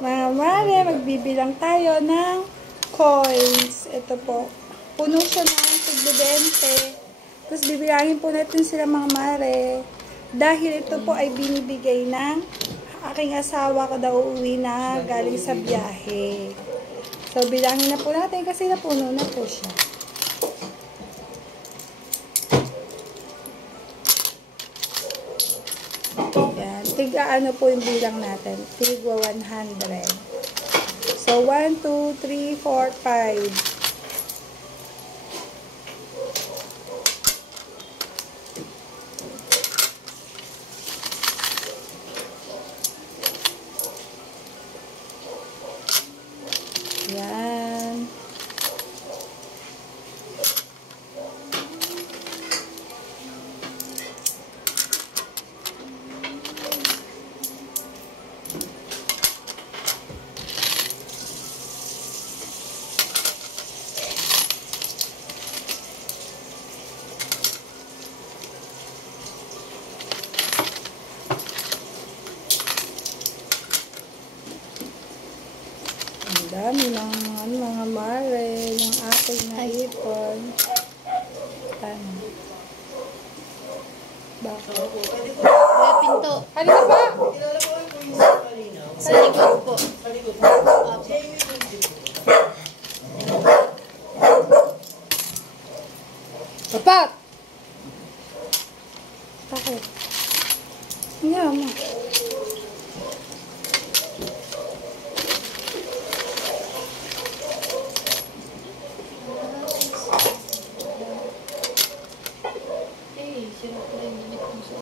Mga mare, magbibilang tayo ng coins. Ito po. Puno siya ng tig-20. Tapos bibilangin po natin sila mga mare. Dahil ito po ay binibigay ng aking asawa ko daw uuwi na galing sa biyahe. So, bilangin na po natin kasi napuno na po siya. Yan. Tiga ano po yung bilang natin? Tigwa 100. So, 1, 2, 3, 4, 5. Yan. Ang dami ng mga mare ng aking naipon. Ano? Bakit? Kuya Pinto. Halika pa! Sa likod po. Papat! Bakit? Hindi mo.